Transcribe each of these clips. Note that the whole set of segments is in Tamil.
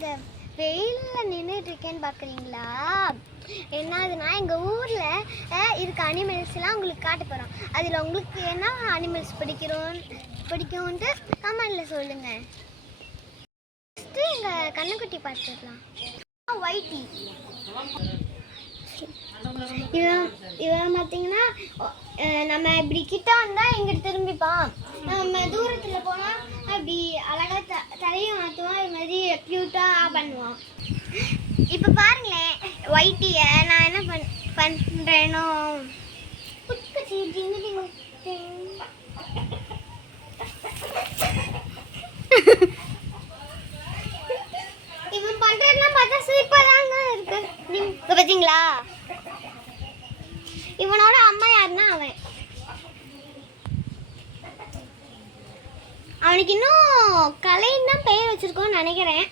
இந்த வெயிலில் நின்றுட்டு இருக்கேன்னு பார்க்குறீங்களா? என்னதுன்னா எங்கள் ஊரில் இருக்க அனிமல்ஸ்லாம் உங்களுக்கு காட்ட போகிறோம். அதில் உங்களுக்கு என்ன அனிமல்ஸ் பிடிக்கும்ன்ட்டு கமெண்டில் சொல்லுங்கள். ஃபஸ்ட்டு எங்கள் கண்ணுக்குட்டி பார்த்துக்கலாம். ஒயிட்டி இவன் பார்த்தீங்கன்னா நம்ம இப்படி கிட்ட வந்தால் எங்கிட்ட திரும்பிப்பான். நம்ம தூரத்தில் போனால் அப்படி அழகாக தலையை மாற்றுவான். இது மாதிரி க்யூட்டாக பண்ணுவான். இப்போ பாருங்களேன் ஒயிட்டியை நான் என்ன பண்ணுறேனோ இவன் பண்ணுறதுலாம் பார்த்தா சிரிப்பாக தாங்க இருக்கு. நீங்கள் பார்த்தீங்களா? இவனோட அம்மா யாருன்னா அவனுக்கு இன்னும் கலைன்னு தான் பெயர் வச்சிருக்கோன்னு நினைக்கிறேன்.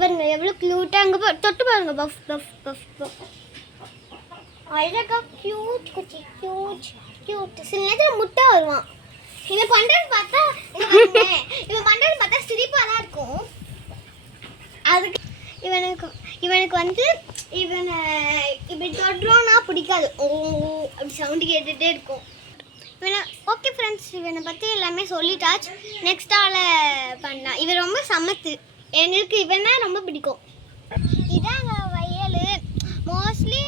பாருங்க எவ்வளோ க்யூட்டாக. அங்கே தொட்டு பாருங்க. பஃப் பஃப் பஃப் பஃப் அழகா க்யூட் குச்சி க்யூட் க்யூட். சில நேரத்தில் முட்டை வருவான். இவன் பண்ணுறது பார்த்தா சிரிப்பாக தான் இருக்கும். அதுக்கு இவனுக்கு வந்து இவனை இப்படி தொடுறோன்னா பிடிக்காது. ஓ அப்படி சவுண்டு கேட்டுகிட்டே இருக்கும். இவனை ஓகே ஃப்ரெண்ட்ஸ், இவனை பற்றி எல்லாமே சொல்லிட்டாச்சு. நெக்ஸ்ட் ஆளை பண்ணலாம். இவன் ரொம்ப சமத்து. எங்களுக்கு இவனா ரொம்ப பிடிக்கும். இதாங்க வயல். மோஸ்ட்லி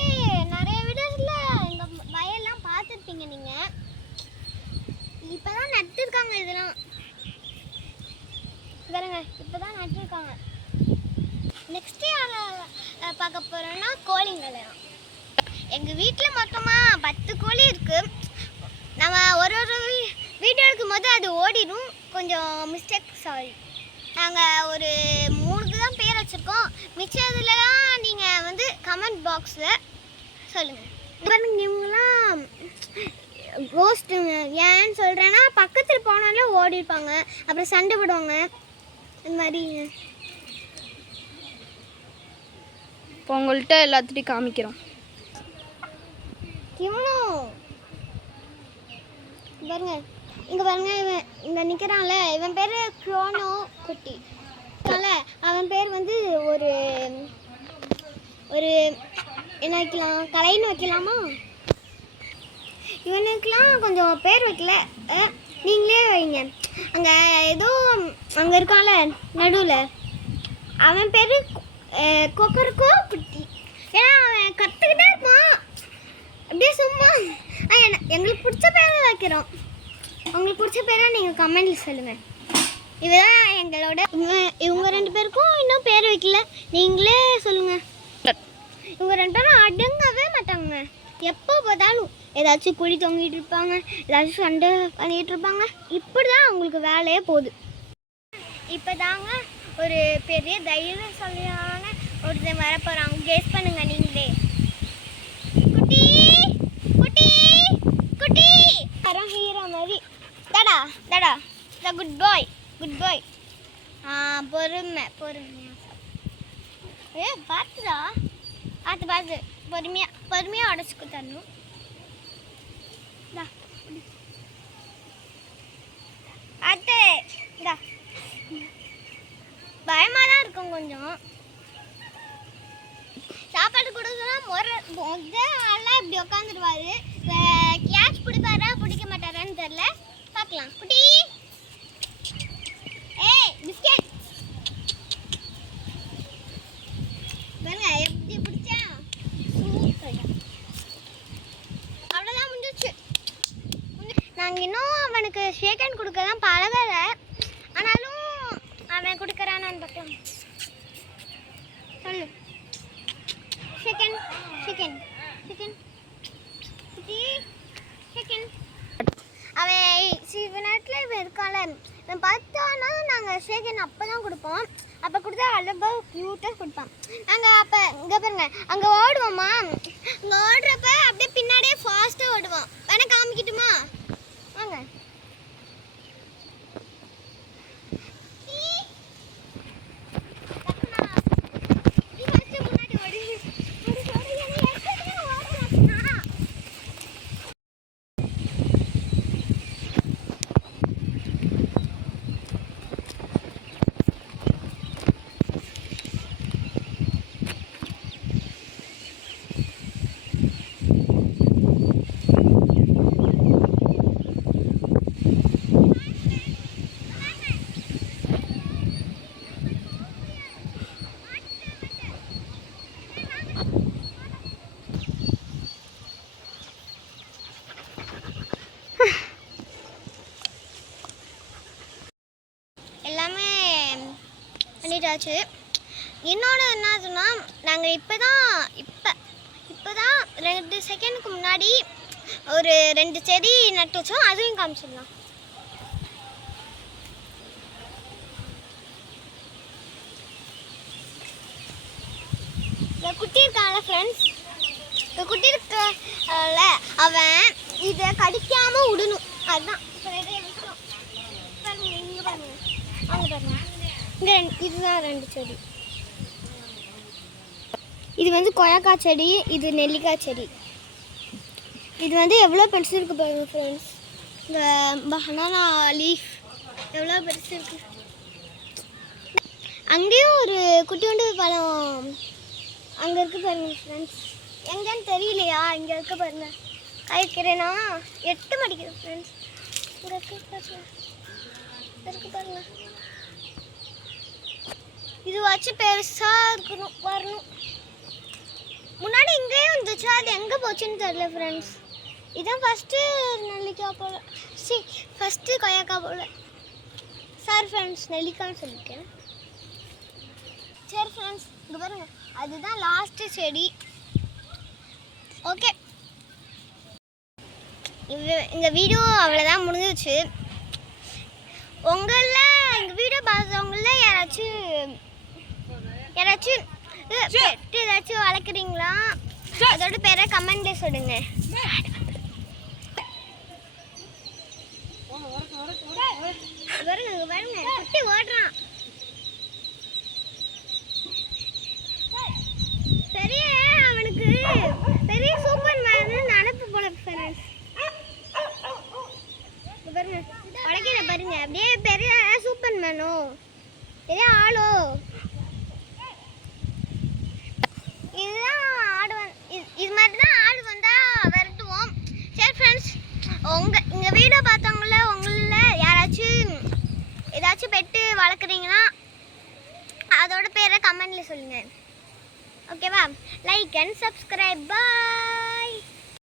நிறைய வீடுல எங்கள் வயல்லாம் பார்த்துருப்பீங்க நீங்கள். இப்போ தான் நட்டுருக்காங்க. இதெல்லாம் பாருங்க இப்போ தான் நட்டுருக்காங்க. நெக்ஸ்ட்டு யாரை பார்க்க போகிறோன்னா கோழிங்களை. எங்கள் வீட்டில் மொத்தமாக 10 கோழி இருக்குது. நம்ம ஒரு வீடியோ எடுக்கும் போது அது ஓடிடும். கொஞ்சம் மிஸ்டேக், சாரி. நாங்கள் ஒரு 3 தான் பேர் வச்சுருக்கோம். மிச்சதுலலாம் நீங்கள் வந்து கமெண்ட் பாக்ஸில் சொல்லுங்கள். பாருங்க இவங்களாம் கோஸ்ட்டுங்க. ஏன்னு சொல்கிறேன்னா பக்கத்தில் போனாலே ஓடிருப்பாங்க, அப்புறம் சண்டை போடுவாங்க. இந்த மாதிரி இப்போ உங்கள்கிட்ட எல்லாத்துட்டையும் காமிக்கிறோம். பாருங்க இங்கே பாருங்க. இவன் இங்கே நிற்கிறான்ல, இவன் பேர் க்ரோனோ குட்டி. அவன் பேர் வந்து ஒரு என்ன வைக்கலாம், கலைன்னு வைக்கலாமா? இவனுக்கெலாம் கொஞ்சம் பேர் வைக்கல, நீங்களே வைங்க. அங்கே ஏதோ அங்கே இருக்கான்ல நடுவில், அவன் பேர் கொக்கருக்கோ குட்டி. ஏன்னா அவன் கற்றுக்கிட்டே இருப்பான் அப்படியே சும்மா. எங்களுக்கு பிடிச்ச பேரை வைக்கிறோம். உங்களுக்கு பிடிச்ச பேரை நீங்கள் கமெண்டில் சொல்லுங்கள். இதுதான் எங்களோட. இவங்க 2 பேருக்கும் இன்னும் பேர் வைக்கல, நீங்களே சொல்லுங்கள். இவங்க 2 பேரும் அடங்கவே மாட்டாங்க. எப்போ பார்த்தாலும் ஏதாச்சும் குழி தொங்கிட்டு இருப்பாங்க, ஏதாச்சும் சண்டை பண்ணிகிட்டு இருப்பாங்க. இப்படி தான் அவங்களுக்கு வேலையே போகுது. இப்போ தாங்க ஒரு பெரிய தைரியசாலியான ஒருத்தன் வர போகிறாங்க. கெஸ் பண்ணுங்க நீங்களே. குட்டி குட்டி குட்டி வரோம் ஹீரோ மாதிரி. தடா தடா த குட் பாய் குட் பாய். பொறுமையாக பார்த்துடா, பார்த்து பொறுமையாக உடச்சிக்கு தரணும். பார்த்து இந்தா. பயமாக தான் இருக்கும் கொஞ்சம். சாப்பாடு கொடுக்கலாம். முதல்லாம் இப்படி உட்காந்துருவாரு. கேட்ச் பிடிப்பாரா பிடிக்க மாட்டாரான்னு தெரில, பார்க்கலாம். குட்டி ஏய் பிஸ்கெட் பாருங்க எப்படி பிடிச்சா. சூப்பர். அவ்வளோதான் முடிஞ்சிச்சு. நாங்கள் இன்னும் அவனுக்கு ஷேக் ஹேண்ட் கொடுக்கலாம் பழகலை. ஆனாலும் அவன் கொடுக்குறானான்னு பார்க்கலாம். சொல்லு. Second second second second. அவன் சில நேரத்தில் இவன் இருக்கால, இவன் பார்த்தானா நாங்கள் ஷேகன் அப்போ தான் கொடுப்போம். அப்போ கொடுத்தா அழகாக க்யூட்டாக கொடுப்பான். நாங்கள் அப்போ இங்கே பாருங்க அங்கே ஓடுவோம்மா. அங்கே ஓடுறப்ப அப்படியே பின்னாடியே ஃபாஸ்ட்டாக ஓடுவோம். வேணா காமிக்கிட்டுமா? வாங்க. கம்ப்ளீட் ஆச்சு. இன்னொன்று என்னதுன்னா நாங்கள் இப்போ தான் 2 செகண்டுக்கு முன்னாடி ஒரு 2 செடி நட்டு வச்சோம். அதையும் காமிச்சிடலாம். இந்த குட்டி இருக்கான்ல ஃப்ரெண்ட்ஸ், இந்த குட்டி இருக்கல அவன் இதை கடிக்காமல் விடணும். அதுதான் இப்போ நிறைய விஷயம். பாருங்க, இங்கே பாருங்க, அங்கே பாருங்க, இங்கே இதுதான் 2 செடி. இது வந்து கொய்யாக்காய் செடி, இது நெல்லிக்காய் செடி. இது வந்து எவ்வளோ பெருசு இருக்குது பாருங்க ஃப்ரெண்ட்ஸ். இந்த பனானா லீஃப் எவ்வளோ பெருசு இருக்குது. அங்கேயும் ஒரு குட்டியோண்டு பழம் அங்கே இருக்குது பாருங்க ஃப்ரெண்ட்ஸ். எங்கேன்னு தெரியலையா? இங்கே இருக்க பாருங்க. காய்க்கிறேன்னா 8 மணிக்கிறேன் ஃப்ரெண்ட்ஸ். இங்கே இருக்கு பாருங்க. இது வச்சு பெருசாக இருக்கணும், வரணும். முன்னாடி இங்கேயும் இருந்துச்சு, அது எங்கே போச்சுன்னு தெரியல ஃப்ரெண்ட்ஸ். இதான் ஃபஸ்ட்டு நெல்லிக்காய் போல், ஃபஸ்ட்டு கொய்யாக்காய் போல். சார் ஃப்ரெண்ட்ஸ், நெல்லிக்காய்னு சொல்லியிருக்கேன். சரி ஃப்ரெண்ட்ஸ், இங்கே பாருங்க, அதுதான் லாஸ்ட்டு செடி. ஓகே, இந்த வீடியோ அவ்வளோதான் முடிஞ்சிச்சு. உங்களில் எங்கள் வீடியோ பார்த்தவங்களில் யாராச்சும் பெட்டு ஏதாச்சும் வளர்க்குறீங்களா? அதோட பேரை கமெண்ட்ல சொல்லுங்க. பாருங்க குட்டி ஓடுறான். பெரிய அவனுக்கு பெரிய சூப்பர் மேன் நினைப்பு போல ஃப்ரெண்ட்ஸ். பாருங்க உடைக்கிற பாருங்க, அப்படியே பெரிய சூப்பர் மேனோ, பெரிய ஆளோ. இதுதான் ஆடு, இது மாதிரி தான் ஆடு வந்தால் விரட்டுவோம். சரி ஃப்ரெண்ட்ஸ், இந்த வீடியோ பார்த்தவங்கள உங்களில் யாராச்சும் ஏதாச்சும் பெட்டு வளர்க்குறீங்கன்னா அதோட பேரை கமெண்ட்ல சொல்லுங்கள். ஓகேவா? Like and subscribe. பாய்.